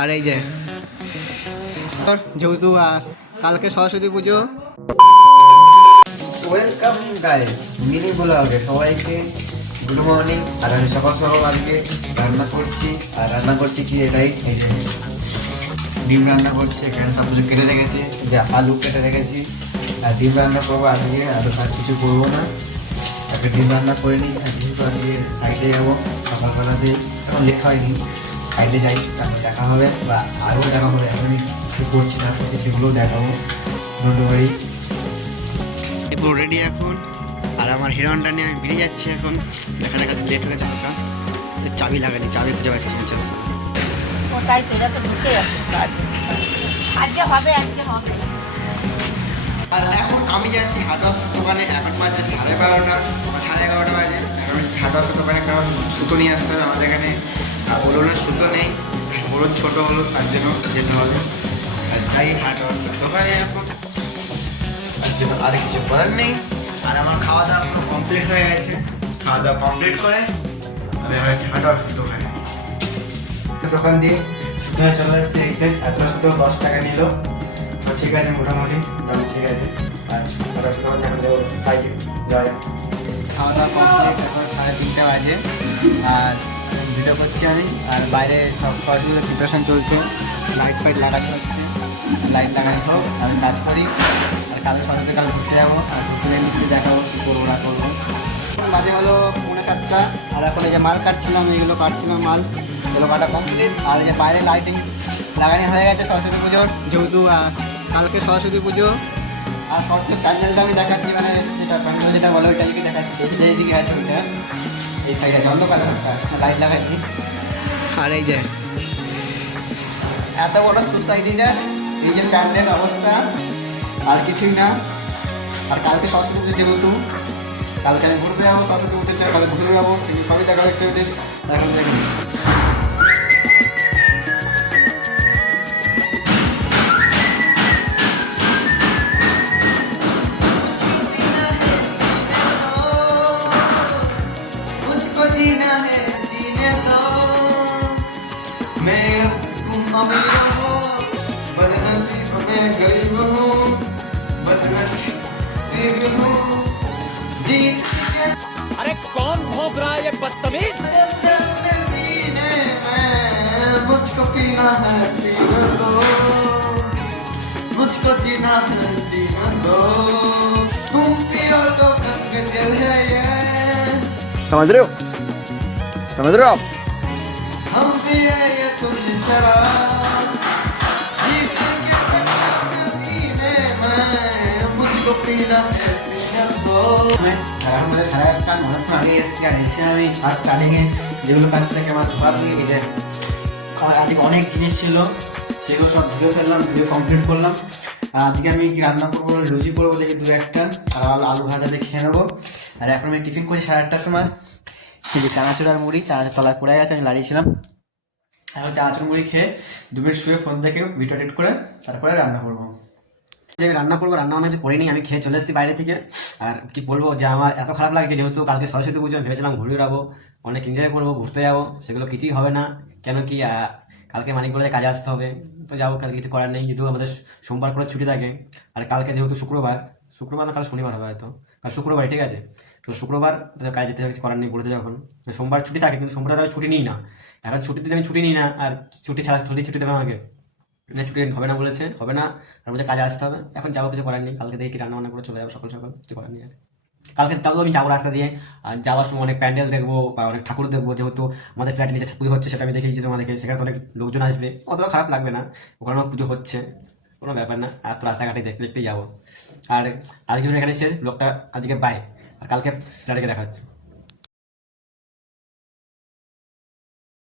আর এই যে যেহেতু কালকে সরস্বতী পুজো, ওয়েলকাম গাইস মিনি ব্লগে সবাইকে গুড মর্নিং। আর আমি সকাল সকাল আজকে রান্না করছি, আর রান্না করছি কি এটাই, এই যে ডিম রান্না করছি। এখানে সব কিছু কেটে রেখেছি, যে আলু কেটে রেখেছি, আর ডিম রান্না করবো আজকে। আর কিছু করবো না, একটা ডিম রান্না করে নিই। আর যেহেতু আজকে সাইডে যাবো সকালবেলাতে, এখন লেট হয়নি, সাইডে যাই, তারপর দেখা হবে বা আরও দেখা হবে। এখনই কিছু করছি না, করছি সেগুলোও দেখাবো। নটবাড়ি পুরো রেডি এখন, আর আমার হিরোনটা নিয়ে আমি বেরিয়ে যাচ্ছি এখন। দেখা দেখা লেট হয়ে যাবে, চাবি লাগানি, চাবি খুঁজে পাচ্ছি না। ওটাই তো, এটা তো ঢুকে যাচ্ছে কাজ। আজকে হবে, আজকে হবে। আর এখন আমি যাচ্ছি হার্ডওয়ার্কস দোকানে। এখন বাজে 12:30, 11:30 বাজে। এখন হার্ডওয়ার্কস দোকানে, কারণ সুতো নিয়ে আসতে হবে আমাদের এখানে। আর ওলনের সুতো নেই, ওলন ছোটো হলো, তার জন্য যেতে হবে। আর যাই হার্ডওয়ার্কস দোকানে এখন, তার জন্য আর কিছু করার নেই। আর আমার খাওয়া দাওয়া পুরো কমপ্লিট হয়ে গেছে। খাওয়া দাওয়া কমপ্লিট করে আমি হয়েছি হার্ডওয়ার্কস দোকানে। দোকান দিয়ে সুতো চলে এসছে। এইটা এত সুতো 10 টাকা নিল, তো ঠিক আছে, মোটামুটি দাম ঠিক আছে। আর হার্ডওয়ার্কস দোকান যাবো সাইডে যাওয়া যায়। খাওয়া দাওয়া কমপ্লিট, এখন 3:30 বাজে। আর ভিডিও করছি আমি, আর বাইরে সব কাজগুলো প্রিপারেশন চলছে। লাইট ফাইট লাগানো হচ্ছে, লাইট লাগানো হোক, আমি কাজ করি। আর কালকে সকালে ঘুরতে যাবো, আর ঘুরতে গিয়ে নিশ্চয়ই দেখাবো কী করবো না করবো। বাজে হলো 6:45, আর এখন এই যে মাল কাটছিলাম, এইগুলো কাটছিলাম মাল, এগুলো কাটা কমপ্লিট। আর এই যে বাইরে লাইটিং লাগানো হয়ে গেছে সরস্বতী পুজোর, যেহেতু কালকে সরস্বতী পুজো। আর সরস্বতী প্যান্ডেলটা আমি দেখাচ্ছি, মানে যেটা প্যান্ডেল যেটা বলে ওইটাকে দেখাচ্ছি। এইদিকে আছে ওইটা, এই সাইডে আছে অন্ধকার, লাইট লাগাইনি। আর এই যে এত বড় সোসাইটিটা, এই যে প্যান্ডেল অবস্থা, আর কিছুই না। আর কালকে সরস্বতী পুজো, যেহেতু কালকে আমি ঘুরতে যাবো সরস্বতী পুজোটা, কালকে ঘুরে যাবো, সেগুলো সবই দেখা একটু এখন দেখুন। जीना है जीने दो, मैं तुम अमीर हो, बदनसीब मैं गरीब हूँ, बदनसीब हूँ जीत के। अरे कौन भौंक रहा है ये बदतमीज? सीने में मुझको पीना है पीने दो, मुझको जीना है जीने दो, तुम पियो तो गंग जल है ये। समझ रहे हो, समझ रहे हो आप? हम पिए ये तुझ शराब, जीतेंगे सीने में, मुझको पीना है पीने दो। मैं আমাদের 1:30 অনেকক্ষণ আগে এসেছি, আর এসে আমি ফার্স্ট স্টার্টিংয়ে যেগুলো কাছ থেকে আমার ধোয়া হয়ে গেছে, আজকে অনেক জিনিস ছিল, সেগুলো সব ধুয়ে ফেললাম, ধুয়ে কমপ্লিট করলাম। আর আজকে আমি কি রান্না করবো, লুচি করবো দেখি 2-1টা, আর আলু ভাজা দিয়ে খেয়ে নেবো। আর এখন আমি টিফিন করছি 8:30টার সময়। সেই চানাচুর আর মুড়ি, চানাচুর তলায় পড়ে গেছে, আমি লাড়িয়েছিলাম। এখন চানাচুর মুড়ি খেয়ে 2 মিনিট শুয়ে ফোন থেকে ভিডিও এডিট করে তারপরে রান্না করবো। যে আমি রান্না করবো, রান্না অনেক করিনি, আমি খেয়ে চলে এসেছি বাইরে থেকে। আর কি বলবো, যে আমার এত খারাপ লাগছে, যেহেতু কালকে সরস্বতী পুজো, ভেবেছিলাম ঘুরে বেড়াবো, অনেক এনজয় করবো, ঘুরতে যাবো, সেগুলো কিছুই হবে না। কেন কি কালকে মানিক বলে কাজে আসতে হবে, তো যাবো, কালকে কিছু করার নেই, যেহেতু আমাদের সোমবার করে ছুটি থাকে। আর কালকে যেহেতু শুক্রবার না, কাল শনিবার হবে হয়তো, কাল শুক্রবার, ঠিক আছে। তো শুক্রবার কাজ যেতে কিছু করার নেই বলেছে, যখন সোমবার ছুটি থাকে, কিন্তু সোমবার আমি ছুটি নিই না। এখন ছুটিতে আমি ছুটি নিই না, আর ছুটি ছাড়া থোড়ি ছুটি দেবে আমাকে, ছুটি হবে না বলেছে, হবে না, আর বলছে কাজে আসতে হবে। এখন যাবো, কিছু করার নেই, কালকে দেখি কি রান্না বান্না করে চলে যাবো সকাল সকাল, কিছু করার নেই। আর কালকে তাও আমি যাবো রাস্তা দিয়ে, আর যাওয়ার সময় অনেক প্যান্ডেল দেখবো বা অনেক ঠাকুর দেখবো, যেহেতু আমাদের ফ্ল্যাটের নিচে পুজো হচ্ছে, সেটা আমি দেখেছি তোমাদেরকে, সেখানে তো অনেক লোকজন আসবে, অতটা খারাপ লাগবে না, ওখানে পুজো হচ্ছে, কোনো ব্যাপার না। আর তো রাস্তাঘাটে দেখতে দেখতেই যাবো। আর আজকে এখানে শেষ ব্লগটা, আজকে বাই, আর কালকে ফ্ল্যাটে দেখা হচ্ছে।